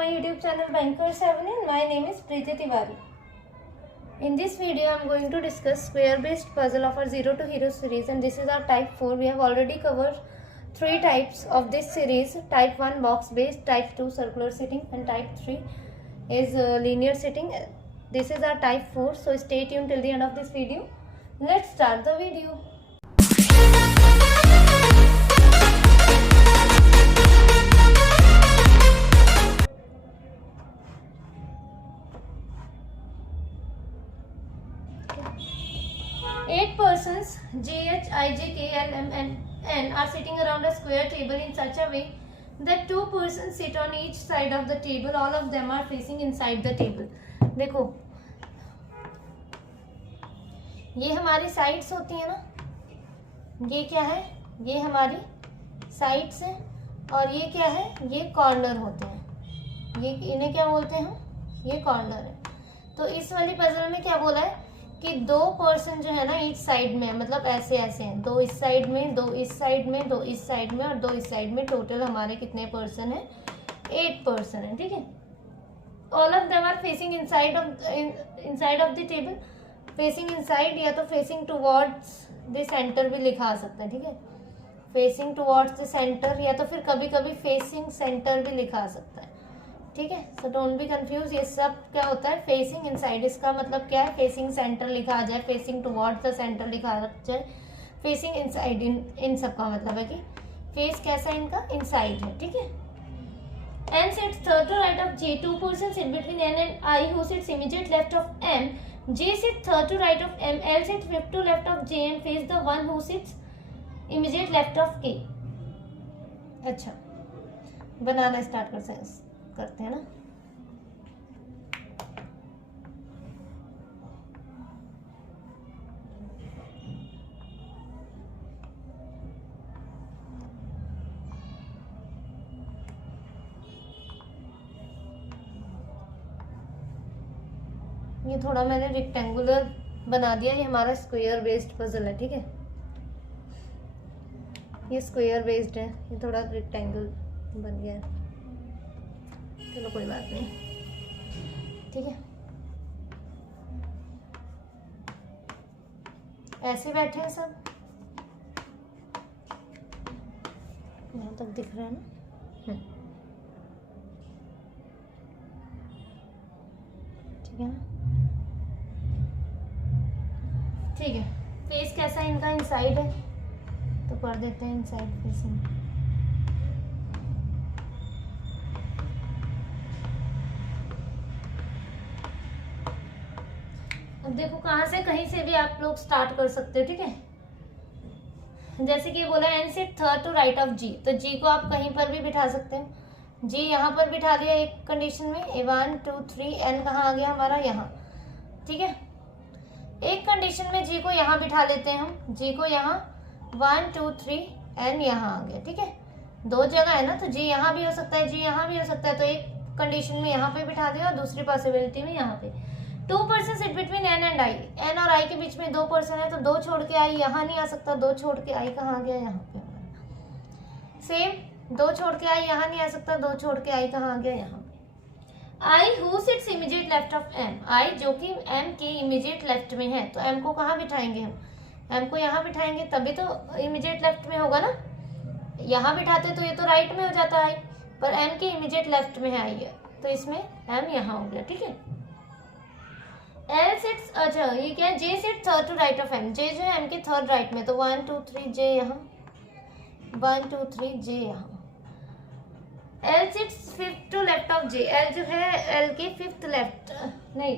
my YouTube channel Banker7 and my name is Preeti Tiwari. In this video I am going to discuss square based puzzle of our Zero to Hero series, and this is our type 4. We have already covered 3 types of this series. Type 1 box based, type 2 circular sitting, and type 3 is linear sitting. This is our type 4, so stay tuned till the end of this video. Let's start the video. Eight persons J, H, I, J, K, L, M, and N are sitting around a square table in such a way that 2 persons sit on each side of the table. All of them are facing inside the table. देखो ये हमारी sides होती है ना, ये क्या है, ये हमारी साइड्स है, और ये क्या है, ये कॉर्नर होते हैं, ये इन्हें क्या बोलते हैं हम, ये कॉर्नर है। तो इस वाली पजल में क्या बोला है कि 2 पर्सन जो है ना ईच साइड में, मतलब ऐसे ऐसे हैं, 2 इस साइड में, 2 इस साइड में, 2 इस साइड में और 2 इस साइड में। टोटल हमारे कितने पर्सन हैं, 8 पर्सन हैं, ठीक है। All of them are facing inside of the table. Facing inside या तो फेसिंग टुवर्ड्स द सेंटर भी लिखा सकते हैं, ठीक है, फेसिंग टुवर्ड्स द सेंटर, या तो फिर कभी कभी फेसिंग सेंटर भी लिखा सकता है, ठीक है। सो डोंट बी कंफ्यूज, ये सब क्या होता है, फेसिंग इनसाइड, इसका मतलब क्या है, फेसिंग सेंटर लिखा आ जाए, फेसिंग टुवर्ड्स द सेंटर लिखा आ जाए, फेसिंग इनसाइड, इन सब का मतलब है कि फेस कैसा इनका, इनसाइड है, ठीक है। N sits third to right of J. 2 persons sit between N and I, who sits immediate left of M. J sits third to right of M. L sits fifth to left of J and face the one who sits immediate left of K. अच्छा, बनाना start करते हैं ना। ये थोड़ा मैंने rectangular बना दिया, ये हमारा स्क्वायर बेस्ड पजल है, ठीक है। ये स्क्वायर बेस्ड है, ये थोड़ा रेक्टेंगल बन गया है, चलो कोई बात नहीं, ठीक है। ऐसे बैठे हैं सब, यहाँ तक दिख रहा है ना, ठीक है ना, ठीक है। फेस कैसा इनका, इनसाइड है, तो कर देते हैं इनसाइड फेसिंग। अब देखो कहाँ से, कहीं से भी आप लोग स्टार्ट कर सकते हो, ठीक है। जैसे कि बोला N sit third to right of G, तो जी को आप कहीं पर भी बिठा सकते हो। जी यहाँ पर बिठा दिया एक कंडीशन में, 1 2 3, एन कहाँ आ गया हमारा, यहाँ, ठीक है। एक कंडीशन में जी को यहाँ बिठा लेते हैं हम, जी को यहाँ 1 2 3, एन यहाँ आ गया, ठीक है। 2 जगह है ना, तो जी यहाँ भी हो सकता है, जी यहाँ भी हो सकता है, तो एक कंडीशन में यहाँ पे बिठा दिया और दूसरी पॉसिबिलिटी में यहाँ पे। 2 person sit between N and I, N और आई के बीच में 2 पर्सन है, तो 2 छोड़ के आई यहाँ नहीं आ सकता, 2 छोड़ के आई कहाँ आ गया, यहाँ पे। सेम 2 छोड़ के आई यहाँ नहीं आ सकता, 2 छोड़ के आई कहाँ आ गया, यहाँ पे। I who sits immediate left of M, I जो कि एम के इमीडिएट लेफ्ट में है, तो एम को कहाँ बिठाएंगे हम, एम को यहाँ बिठाएंगे, तभी तो इमीडिएट लेफ्ट में होगा ना। यहाँ बिठाते तो ये तो राइट में हो जाता है, पर एम के इमीडिएट लेफ्ट में है आई है, तो इसमें एम यहाँ हो गया, ठीक है। एल सिट्स, अच्छा ये क्या है, J sit third to right of M, J जो है एम के थर्ड राइट में, तो 1 2 3 जे यहाँ, 1 2 3 जे यहाँ। L sits fifth to left of J, L जो है एल के फिफ्थ लेफ्ट, नहीं,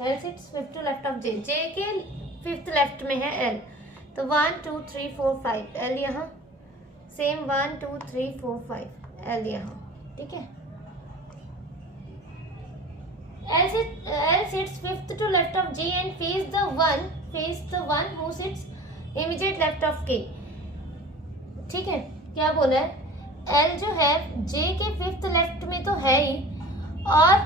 L sits fifth to left of J, J के फिफ्थ लेफ्ट में है एल, तो 1 2 3 4 5, एल यहाँ, सेम 1 2 3 4 5, एल यहाँ, ठीक है। L sits fifth to left of J and face the one who sits immediate left of K, ठीक है। क्या बोला है, एल जो है जे के फिफ्थ लेफ्ट में तो है ही, और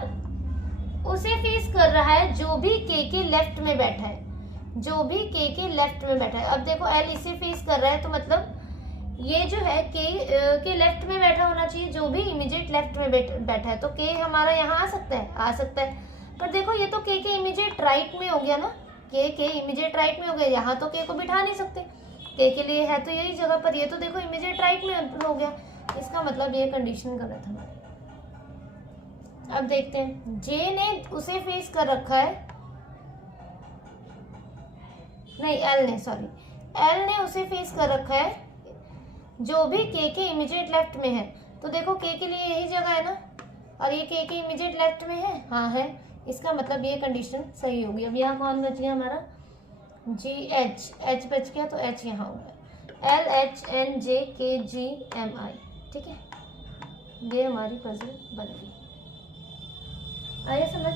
उसे फेस कर रहा है जो भी के लेफ्ट में बैठा है, जो भी के लेफ्ट में बैठा है। अब देखो एल इसे फेस कर रहा है, तो मतलब ये जो है के लेफ्ट में बैठा होना चाहिए, जो भी इमीडिएट लेफ्ट में बैठा है, तो के हमारा यहाँ आ सकता है, आ सकता है। पर देखो ये तो के इमीडिएट राइट में हो गया ना, के इमीडिएट राइट में हो गया, यहाँ तो के को बिठा नहीं सकते, के लिए है तो यही जगह पर, ये तो देखो इमीडिएट राइट में हो गया, इसका मतलब ये कंडीशन गलत है हमारी। अब देखते हैं, जे ने उसे फेस कर रखा है, नहीं एल ने, सॉरी एल ने उसे फेस कर रखा है जो भी के इमीडिएट लेफ्ट में है। तो देखो के लिए यही जगह है ना, और ये के इमीडिएट लेफ्ट में है, हाँ है, इसका मतलब ये कंडीशन सही होगी। अब यहाँ कौन बच गया हमारा, जी एच बच गया, तो एच यहाँ होगा, एल एच एन जे के जी एम आई, ठीक है, ये हमारी पजल बन गई। आया समझ?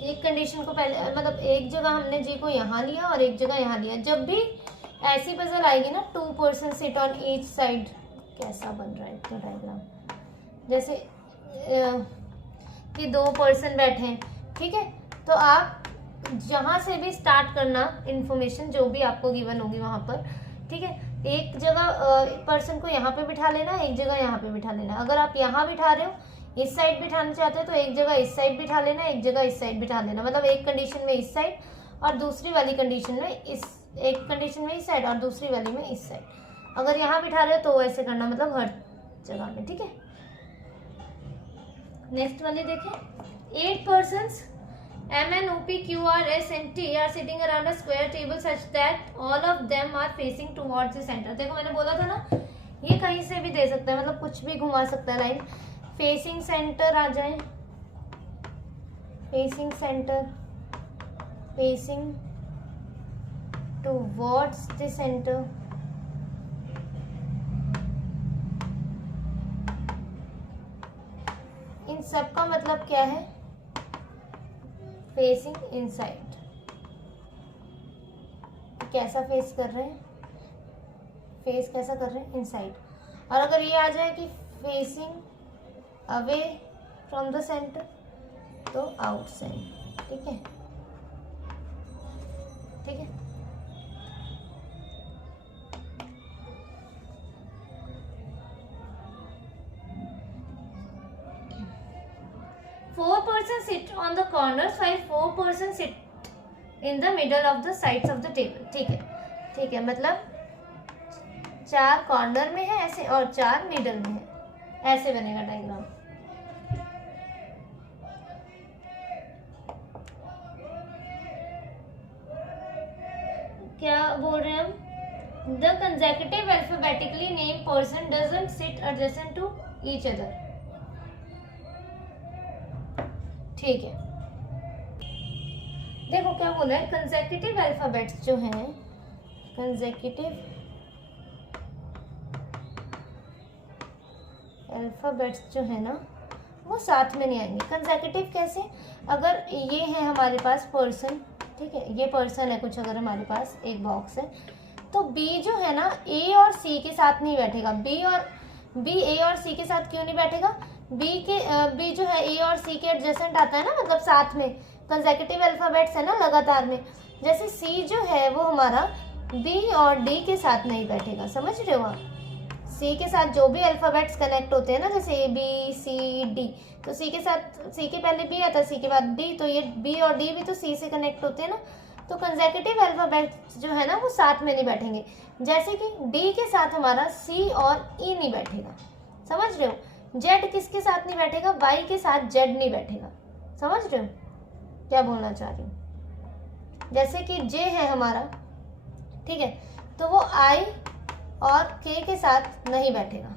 एक कंडीशन को पहले, मतलब एक जगह हमने जी को यहाँ लिया और एक जगह यहाँ लिया। जब भी ऐसी पजल आएगी ना, 2 person sit on each side, कैसा बन रहा है इतना डायग्राम, जैसे कि 2 पर्सन बैठे हैं, ठीक है, तो आप जहाँ से भी स्टार्ट करना इंफॉर्मेशन जो भी आपको गिवन होगी वहाँ पर, ठीक है, एक जगह पर्सन को यहाँ पे बिठा लेना, एक जगह यहाँ पे बिठा लेना। अगर आप यहाँ बिठा रहे हो, इस साइड बिठाना चाहते हो, तो एक जगह इस साइड बिठा लेना, एक जगह इस साइड बिठा लेना, मतलब एक कंडीशन में इस साइड और दूसरी वाली कंडीशन में इस, एक कंडीशन में इस साइड और दूसरी वाली में इस साइड। अगर यहाँ बिठा रहे हो तो ऐसे करना, मतलब हर जगह में, ठीक है। नेक्स्ट वाली देखें, 8 persons M N O P Q R S and T are sitting around a square table such that all of them are facing towards the center। देखो मैंने बोला था ना, ये कहीं से भी दे सकता है, मतलब कुछ भी घुमा सकता है लाइन। फेसिंग सेंटर आ जाए, facing centre, facing towards the centre, इन सब का मतलब क्या है, फेसिंग इनसाइड। कैसा फेस कर रहे हैं, फेस कैसा कर रहे हैं, इनसाइड। और अगर ये आ जाए कि facing away from the centre, तो आउटसाइड, ठीक है, ठीक है। Four persons sit on the corners while 4 persons sit in the middle of the sides of the table, ठीक है, ठीक है, मतलब 4 कॉर्नर में है ऐसे और 4 मिडल में है, ऐसे बनेगा डायग्राम। क्या बोल रहे हैं हम, the consecutive alphabetically name person doesn't sit adjacent to each other, ठीक है। देखो क्या बोला है, कंसेक्यूटिव अल्फाबेट्स जो हैं, कंसेक्यूटिव अल्फाबेट्स जो है ना, वो साथ में नहीं आएंगे। कंसेक्यूटिव कैसे, अगर ये है हमारे पास पर्सन, ठीक है, ये पर्सन है कुछ, अगर हमारे पास एक बॉक्स है, तो बी जो है ना ए और सी के साथ नहीं बैठेगा। बी ए और सी के साथ क्यों नहीं बैठेगा, बी जो है ए और सी के एडजेसेंट आता है ना, मतलब साथ में, कंसेक्यूटिव अल्फाबेट्स है ना लगातार में। जैसे सी जो है वो हमारा बी और डी के साथ नहीं बैठेगा, समझ रहे हो आप। सी के साथ जो भी अल्फाबेट्स कनेक्ट होते हैं ना, जैसे ए बी सी डी, तो सी के साथ, सी के पहले बी आता है, सी के बाद डी, तो ये बी और डी भी तो सी से कनेक्ट होते हैं ना। तो कंसेक्यूटिव अल्फाबेट्स जो है ना वो साथ में नहीं बैठेंगे। जैसे कि डी के साथ हमारा सी और ई नहीं बैठेगा, समझ रहे हो। जेड किसके साथ नहीं बैठेगा, वाई के साथ जेड नहीं बैठेगा, समझ रहे हो क्या बोलना चाह रही हूँ। जैसे कि जे है हमारा, ठीक है, तो वो आई और के के साथ नहीं बैठेगा।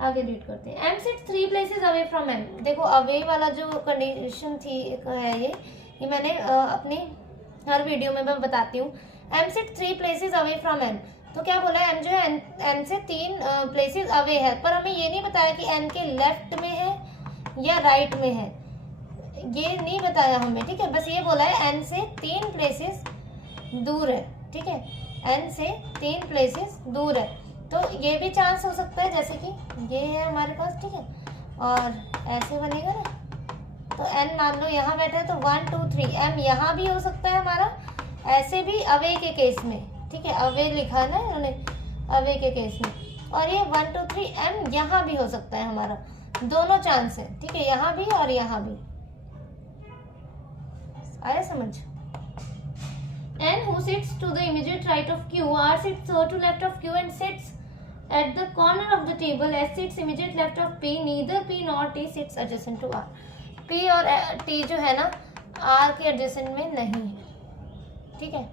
आगे रीड करते हैं, M sit 3 places away from M. देखो अवे वाला जो कंडीशन थी है ये मैंने अपनी हर वीडियो में मैं बताती हूँ। M sit 3 places away from N, तो क्या बोला है, एम जो है एन से 3 places अवे है, पर हमें ये नहीं बताया कि एन के लेफ्ट में है या राइट में है, ये नहीं बताया हमें, ठीक है। बस ये बोला है एन से 3 places दूर है, ठीक है, एन से 3 places दूर है। तो ये भी चांस हो सकता है, जैसे कि ये है हमारे पास, ठीक है, और ऐसे बनेगा ना, तो एन मान लो यहाँ बैठा है, तो 1 2 3 एम यहाँ भी हो सकता है हमारा, ऐसे भी अवे के केस में, ठीक है, अवे लिखा है ना इन्होंने, अवे के केस में। और ये 1 2 3 M यहाँ भी हो सकता है हमारा, दोनों चांस है, ठीक है, यहाँ भी और यहाँ भी। आया समझ? N who sits to the immediate right of Q, R sits so to left of Q and sits at the corner of the table, S sits immediate left of P, neither P nor T sits adjacent to R। P और T जो है ना R के adjacent में नहीं है, ठीक है।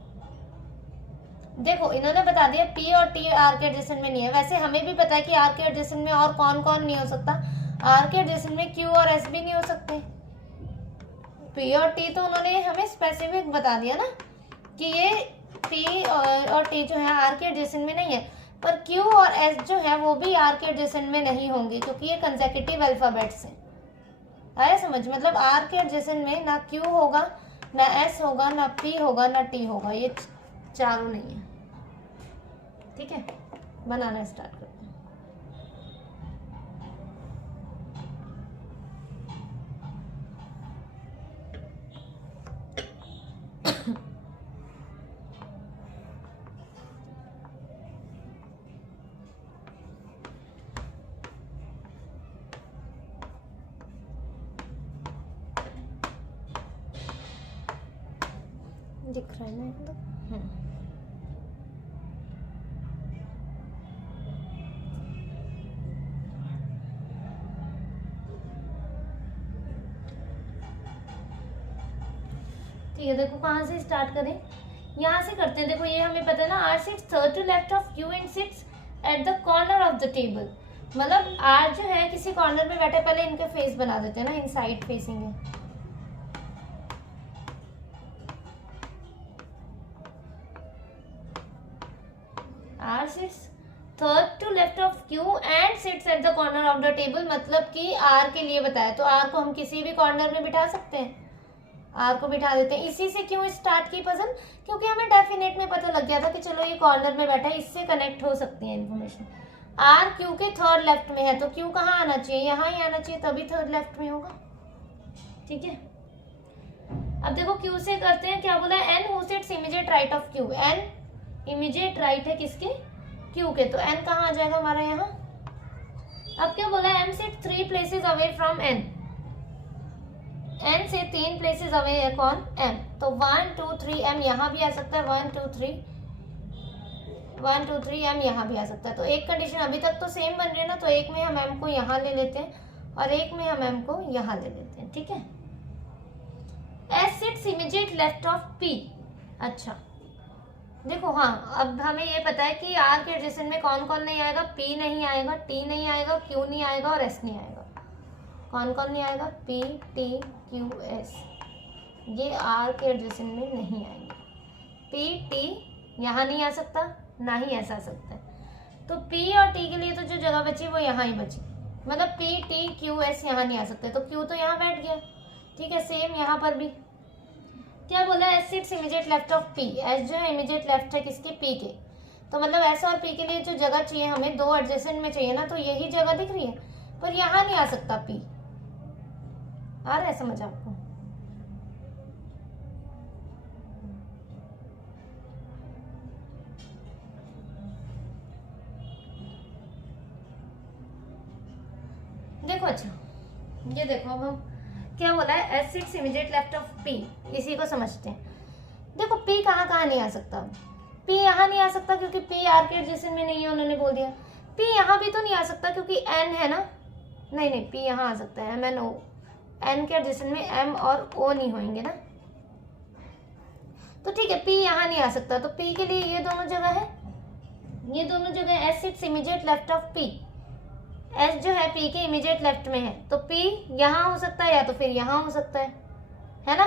देखो इन्होंने बता दिया P और T R के एडजेसेंट में नहीं है। वैसे हमें भी पता है कि R के एडजेसेंट में और कौन कौन नहीं हो सकता। R के एडजेसेंट में Q और S भी नहीं हो सकते। P और T तो उन्होंने हमें स्पेसिफिक बता दिया ना कि ये P और T जो है R के एडजेसेंट में नहीं है, पर Q और S जो है वो भी R के एडजेसेंट में नहीं होंगे क्योंकि ये कंसेक्यूटिव अल्फाबेट्स हैं। आया समझ? मतलब R के एडजेसेंट में ना Q होगा, ना S होगा, ना P होगा, ना T होगा, ये चारों नहीं है, ठीक है। बनाना स्टार्ट करते हैं। दिख रहा है ना? ठीक है, देखो कहाँ से स्टार्ट करें, यहाँ से करते हैं। देखो ये हमें पता है ना, R sits third to left of Q and sits at the corner of the table। मतलब R जो है किसी कॉर्नर में बैठे, पहले इनके फेस बना देते हैं ना, इन साइड फेसिंग है। R sits third to left of Q and sits at the corner of the table, मतलब कि R के लिए बताया, तो R को हम किसी भी कॉर्नर में बिठा सकते हैं, R को बिठा देते हैं। इसी से क्यों स्टार्ट की पसंद, क्योंकि हमें डेफिनेट में पता लग गया था कि चलो ये कॉर्नर में बैठा है, इससे कनेक्ट हो सकती है इन्फॉर्मेशन। R Q के थर्ड लेफ्ट में है तो Q कहाँ आना चाहिए, यहाँ ही आना चाहिए, तभी थर्ड लेफ्ट में होगा, ठीक है। अब देखो Q से करते हैं, क्या बोला है, N who sits immediate right of Q। N immediate right है किसके, Q के, तो N कहाँ आ जाएगा हमारा यहाँ। अब क्या बोला है, M sits 3 places away from N। N से 3 places away है कौन, M, तो 1 2 3 M यहाँ भी आ सकता है, 1 2 3 M यहाँ भी आ सकता है। तो एक कंडीशन अभी तक तो सेम बन रही है ना, तो एक में हम M को यहाँ ले लेते हैं और एक में हम M को यहाँ ले लेते हैं, ठीक है। S sits immediate left of P। अच्छा देखो, हाँ अब हमें ये पता है कि R के एडजेसेंट में कौन कौन नहीं आएगा, P नहीं आएगा, T नहीं आएगा, Q नहीं आएगा और S नहीं आएगा। कौन कौन नहीं आएगा, P T Q S, ये R के एडजेसेंट में नहीं आएंगे। P T यहाँ नहीं आ सकता, ना ही ऐसा आ सकता है, तो P और T के लिए तो जो जगह बची वो यहाँ ही बची, मतलब P T Q S यहाँ नहीं आ सकते, तो Q तो यहाँ बैठ गया, ठीक है। सेम यहाँ पर भी क्या बोला, S sits immediate left of P। S जो है इमीडिएट लेफ्ट है किसके, P के, तो मतलब S और P के लिए जो जगह चाहिए हमें, दो एडजेसेंट में चाहिए ना, तो यही जगह दिख रही है, पर यहाँ नहीं आ सकता P। आ रहा है समझ आपको? देखो अच्छा ये देखो, अब हम क्या बोला है, S sits immediate left of P, इसी को समझते हैं। देखो P कहाँ कहाँ नहीं आ सकता, P यहाँ नहीं आ सकता क्योंकि P R के एडजेसेंट में नहीं है, उन्होंने बोल दिया। P यहाँ भी तो नहीं आ सकता क्योंकि N है ना, नहीं P यहाँ आ सकता है, M N O, N के एडजेसेंट में M और O नहीं होंगे ना, तो ठीक है P यहाँ नहीं आ सकता, तो P के लिए ये दोनों जगह है, ये दोनों जगह S sits immediate left of P। S जो है P के इमीडिएट लेफ्ट में है, तो P यहाँ हो सकता है या तो फिर यहाँ हो सकता है ना।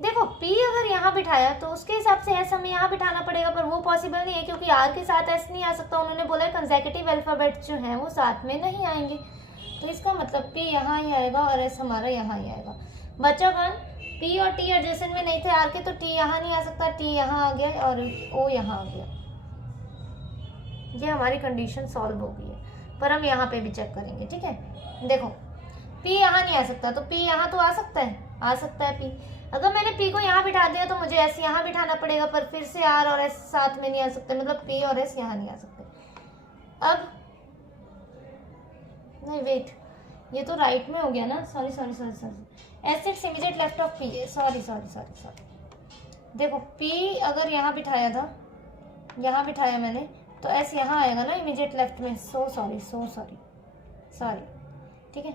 देखो P अगर यहाँ बिठाया तो उसके हिसाब से S हमें यहाँ बिठाना पड़ेगा, पर वो पॉसिबल नहीं है क्योंकि R के साथ S नहीं आ सकता। उन्होंने बोला है कंसेक्यूटिव अल्फाबेट्स जो हैं वो साथ में नहीं आएंगे, तो इसका मतलब P यहाँ ही आएगा और S हमारा यहाँ ही आएगा। बचा कौन, P और T एडजेसेंट में नहीं थे R के, तो T यहाँ नहीं आ सकता, T यहाँ आ गया और O यहाँ आ गया। ये हमारी कंडीशन सॉल्व हो गई है, पर हम यहाँ पे भी चेक करेंगे, ठीक है। देखो P यहाँ नहीं आ सकता, तो P यहाँ तो आ सकता है P। अगर मैंने P को यहाँ बिठा दिया तो मुझे S यहाँ बिठाना पड़ेगा, पर फिर से R और S साथ में नहीं आ सकते, मतलब P और S यहाँ नहीं आ सकते। अब नहीं वेट, ये तो राइट में हो गया ना, sorry S seats immediate left of P है, सॉरी। देखो P अगर यहाँ बिठाया था, यहाँ बिठाया मैंने, तो S यहाँ आएगा ना इमीडिएट लेफ्ट में। सो सॉरी, ठीक है।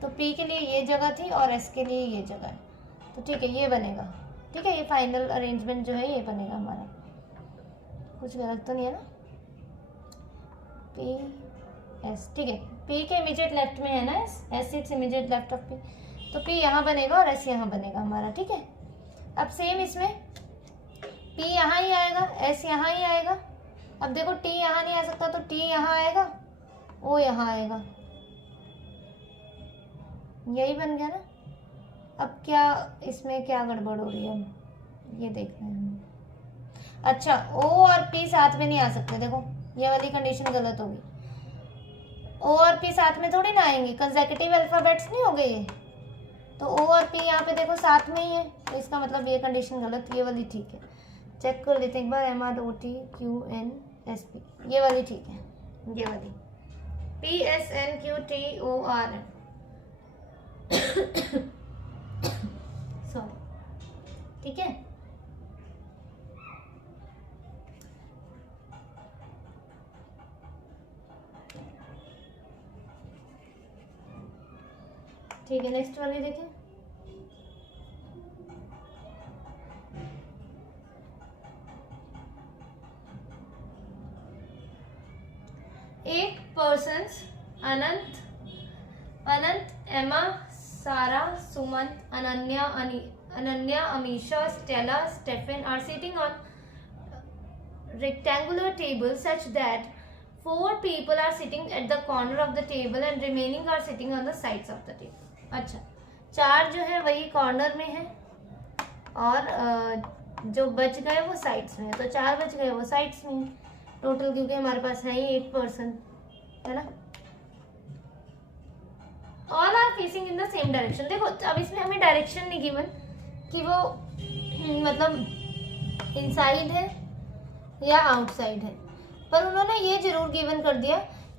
तो P के लिए ये जगह थी और S के लिए ये जगह है, तो ठीक है ये बनेगा, ठीक है। ये फाइनल अरेंजमेंट जो है ये बनेगा हमारा, कुछ गलत तो नहीं है ना। P S, ठीक है। P के इमीडिएट लेफ्ट में है ना S seats immediate left of P, तो P यहाँ बनेगा और S यहाँ बनेगा हमारा, ठीक है। अब सेम इसमें P यहाँ ही आएगा, S यहाँ ही आएगा। अब देखो T यहाँ नहीं आ सकता, तो T यहाँ आएगा, O यहाँ आएगा, यही बन गया ना। अब क्या इसमें क्या गड़बड़ हो रही है, ये देखना है हमें। अच्छा, O और P साथ में नहीं आ सकते, देखो ये वाली कंडीशन गलत होगी। O और P साथ में थोड़ी ना आएंगे, कंसेक्यूटिव अल्फाबेट्स नहीं हो गए ये, तो O और P यहाँ पे देखो साथ में ही है, तो इसका मतलब ये कंडीशन गलत, ये वाली ठीक है। चेक कर लेते हैं एक बार, MROTQNSP, ये वाली ठीक है, ये वाली PSNQTOR सॉरी, ठीक है। ठीक है, नेक्स्ट वाली देखें। Eight persons, Anant, Emma, Sara, Suman, Ananya, Amisha, Stella, Stefan are sitting on rectangular table such that 4 people are sitting at the corner of the table and remaining are sitting on the sides of the table. अच्छा, 4 जो है वही corner में है और जो बच गए वो साइड्स में है, तो 4 बच गए वो साइड्स में है टोटल, क्योंकि हमारे पास है ही 8 पर्सन, है ना। All are facing in the same direction. देखो अब इसमें हमें डायरेक्शन नहीं गिवन कि वो मतलब इनसाइड है या आउटसाइड है, पर उन्होंने ये जरूर गिवन कर दिया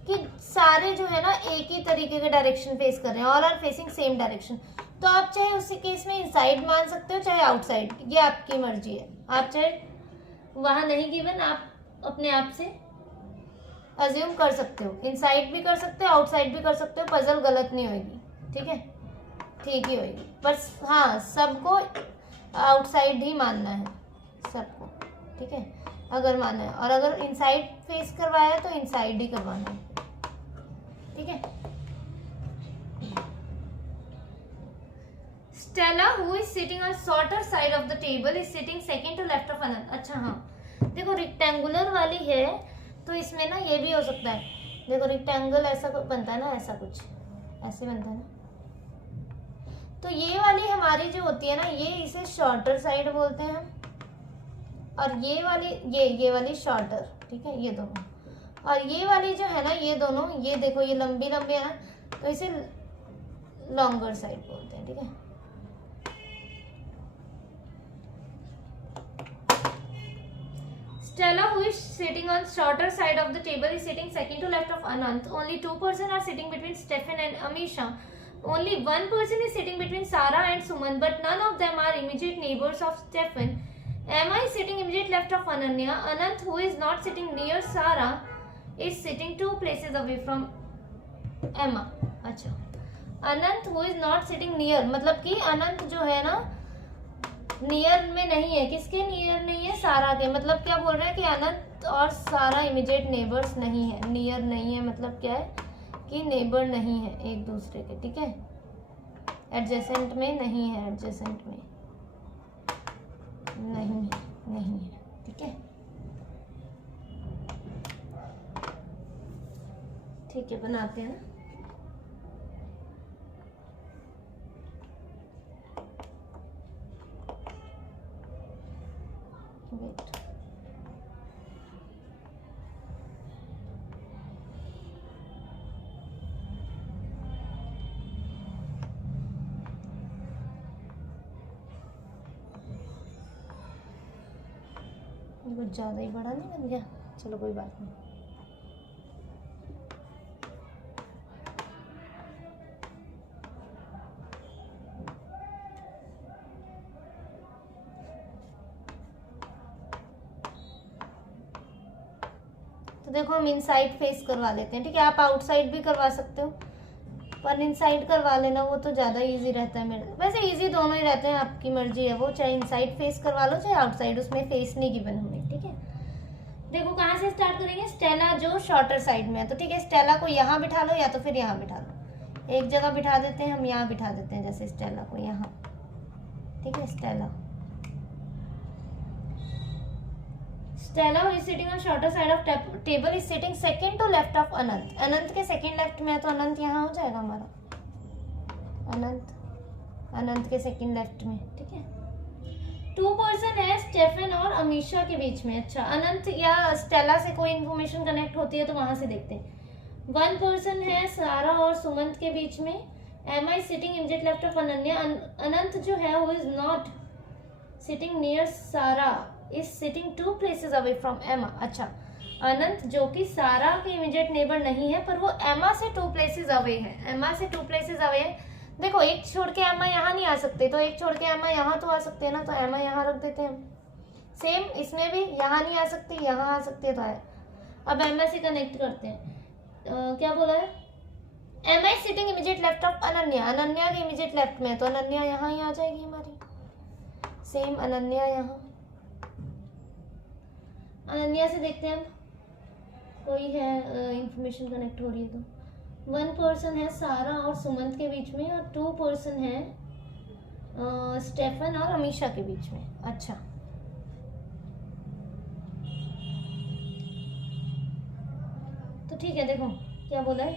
कि सारे जो है ना एक ही तरीके के डायरेक्शन फेस कर रहे हैं, all are facing same direction. तो आप चाहे उसी केस में इनसाइड मान सकते हो चाहे आउटसाइड, ये आपकी मर्जी है। आप चाहे वहां नहीं गिवन, आप अपने आप से अज्यूम कर सकते हो, इनसाइड भी कर सकते हो आउटसाइड भी कर सकते हो, पजल गलत नहीं होगी, ठीक है, ठीक ही होगी। बस हाँ, सबको आउटसाइड ही मानना है सबको, ठीक है, अगर मानना है। और अगर इनसाइड फेस करवाया है तो इनसाइड ही करवाना है, ठीक है। Stella, who is sitting on shorter side of the table, is sitting second to left of Anand. अच्छा हाँ, देखो रेक्टेंगुलर वाली है तो इसमें ना ये भी हो सकता है, देखो रेक्टेंगल ऐसा बनता है ना, ऐसा कुछ ऐसे बनता है ना, तो ये वाली हमारी जो होती है ना, ये इसे शॉर्टर साइड बोलते हैं हम, और ये वाली ये वाली शॉर्टर, ठीक है, ये दोनों। और ये वाली जो है ना, ये दोनों, ये देखो ये लंबी लंबी है ना, तो इसे लॉन्गर साइड बोलते हैं, ठीक है। Stella, who is sitting on shorter side of the table, is sitting second to left of Anant. Only 2 persons are sitting between Stefan and Amisha. Only 1 person is sitting between Sarah and Suman, but none of them are immediate neighbors of Stefan. Emma is sitting immediate left of Ananya. Anant, who is not sitting near Sarah, is sitting 2 places away from Emma. अच्छा, अनंत who is not sitting near, मतलब कि अनंत जो है ना near में नहीं है, किसके नियर नहीं है, सारा के। मतलब क्या बोल रहे हैं कि अनंत और सारा इमीडिएट नेबर्स नहीं है, नियर नहीं है, मतलब क्या है कि नेबर नहीं है एक दूसरे के, ठीक है, एडजेसेंट में नहीं है, एडजेसेंट में नहीं है, ठीक है, ठीक है, बनाते हैं ना। वेट, ये कुछ ज़्यादा ही बड़ा नहीं बन गया, चलो कोई बात नहीं। तो देखो हम इनसाइड फेस करवा लेते हैं, ठीक है। आप आउटसाइड भी करवा सकते हो, पर इनसाइड करवा लेना वो तो ज़्यादा इजी रहता है मेरे। वैसे इजी दोनों ही रहते हैं, आपकी मर्जी है वो, चाहे इनसाइड फेस करवा लो चाहे आउटसाइड, उसमें फेस नहीं गिवन हमें, ठीक है। देखो कहाँ से स्टार्ट करेंगे, स्टेला जो शॉर्टर साइड में है, तो ठीक है स्टेला को यहाँ बिठा लो या तो फिर यहाँ बिठा लो। एक जगह बिठा देते हैं हम, यहाँ बिठा देते हैं, जैसे स्टेला को यहाँ, ठीक है। Stella is sitting on shorter side of table, is sitting second to left of Anant. Anant के सेकंड लेफ्ट में है, तो अनंत यहाँ हो जाएगा हमारा, अनंत के सेकंड लेफ्ट में, ठीक है। 2 पर्सन है स्टेफन और अमीशा के बीच में। अच्छा, अनंत या स्टेला से कोई इन्फॉर्मेशन कनेक्ट होती है तो वहां से देखते हैं। 1 पर्सन है सारा और सुमंत के बीच में। Emma is sitting immediate left of Ananya. Anant जो है वो is not sitting near Sara, is sitting 2 places away from Emma. अच्छा, अनंत जो कि सारा के इमीडिएट नेबर नहीं है, पर वो एमा से 2 प्लेसेस अवे है। एमा से 2 प्लेसेस अवे है। देखो एक छोड़ के एमा यहाँ नहीं आ सकते, तो एक छोड़ के एमा यहाँ तो आ सकते हैं ना, तो एमा यहाँ रख देते हैं हम। सेम इसमें भी यहाँ नहीं आ सकती, यहाँ आ सकती है, तो है। अब एमा से कनेक्ट करते हैं। क्या बोला है, एमा is sitting immediate left of Ananya. Ananya के इमीडिएट लेफ्ट में, तो अनन्या यहाँ ही आ जाएगी हमारी। सेम अनन्या यहाँ, अनन्या से देखते हैं हम कोई है इंफॉर्मेशन कनेक्ट हो रही है। तो 1 पर्सन है सारा और सुमंत के बीच में, और 2 पर्सन है स्टेफन और अमीशा के बीच में। अच्छा, तो ठीक है, देखो क्या बोला है,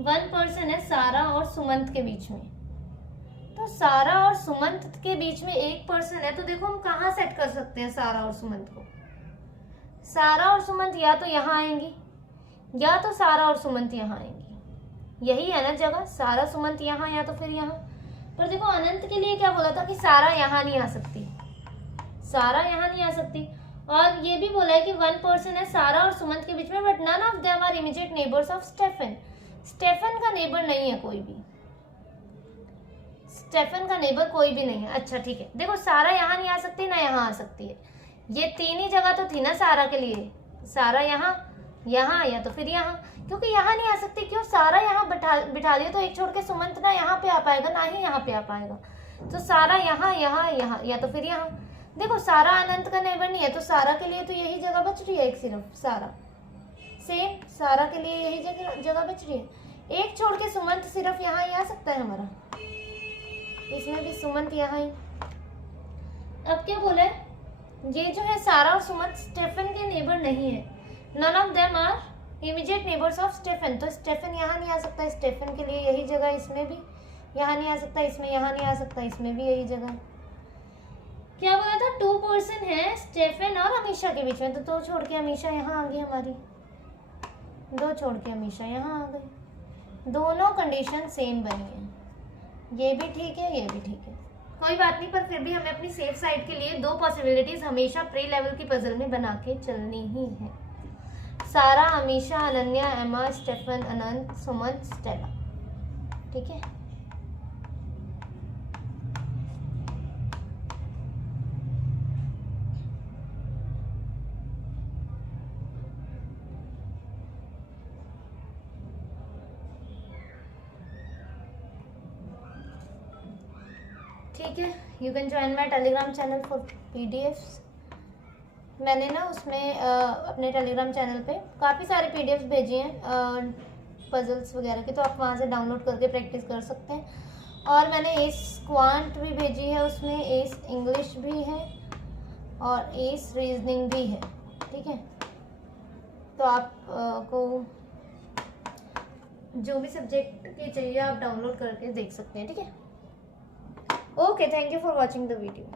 1 पर्सन है सारा और सुमंत के बीच में। तो सारा और सुमंत के बीच में 1 पर्सन है, तो देखो हम कहाँ सेट कर सकते हैं सारा और सुमंत को। सारा और सुमंत या तो यहाँ आएंगी, या तो सारा और सुमंत यहाँ आएंगी। यही है ना जगह, सारा सुमंत यहाँ या तो फिर यहाँ। पर देखो अनंत के लिए क्या बोला था कि सारा यहाँ नहीं आ सकती, सारा यहाँ नहीं आ सकती। और ये भी बोला है कि 1 पर्सन है सारा और सुमंत के बीच में, but none of them are immediate neighbours of Stefan. Stefan का नेबर नहीं है कोई भी, स्टेफन का नेबर कोई भी नहीं है। अच्छा ठीक है, देखो सारा यहाँ नहीं आ सकती ना यहाँ आ सकती है, ये 3 ही जगह तो थी ना सारा के लिए। सारा यहाँ, यहाँ या तो फिर यहाँ, क्योंकि यहाँ नहीं आ सकती। क्यों, सारा यहाँ बिठा दिया तो एक छोड़ के सुमंत ना यहाँ पे आ पाएगा ना ही यहाँ पे आ पाएगा। तो सारा यहाँ यहाँ यहाँ या तो फिर यहाँ। देखो सारा अनंत का नेबर नहीं है, तो सारा के लिए तो यही जगह बच रही है एक, सिर्फ सारा। सेम सारा के लिए यही जगह बच रही है। एक छोड़ के सुमंत सिर्फ यहाँ ही आ सकता है हमारा, इसमें भी सुमंत यहाँ ही। अब क्या बोला है, ये जो है सारा और सुमंत स्टेफन के नेबर नहीं है। None of them are immediate neighbours of Stefan. तो स्टेफन यहाँ नहीं आ सकता, स्टेफन के लिए यही जगह, इसमें भी यहाँ नहीं आ सकता, इसमें यहाँ नहीं आ सकता, इसमें भी यही जगह। क्या बोला था, 2 पर्सन है स्टेफन और अमीशा के बीच में। तो 2 छोड़ के अमीशा यहाँ आ गई हमारी, 2 छोड़ के अमीशा यहाँ आ गई। दोनों कंडीशन सेम बनी है, ये भी ठीक है ये भी ठीक है, कोई बात नहीं। पर फिर भी हमें अपनी सेफ साइड के लिए 2 पॉसिबिलिटीज हमेशा प्री लेवल की पजल में बना के चलनी ही है। सारा, अमीशा, अनन्या, एमा, स्टेफन, अनंत, सुमंत, स्टेला, ठीक है। ठीक है, you can join my Telegram channel for PDFs। मैंने ना उसमें अपने टेलीग्राम चैनल पे काफ़ी सारे PDFs भेजी हैं पजल्स वगैरह की, तो आप वहाँ से डाउनलोड करके प्रैक्टिस कर सकते हैं। और मैंने एस क्वांट भी भेजी है, उसमें एस इंग्लिश भी है और एस रीजनिंग भी है, ठीक है। तो आप को जो भी सब्जेक्ट की चाहिए आप डाउनलोड करके देख सकते हैं, ठीक है। Okay, thank you for watching the video.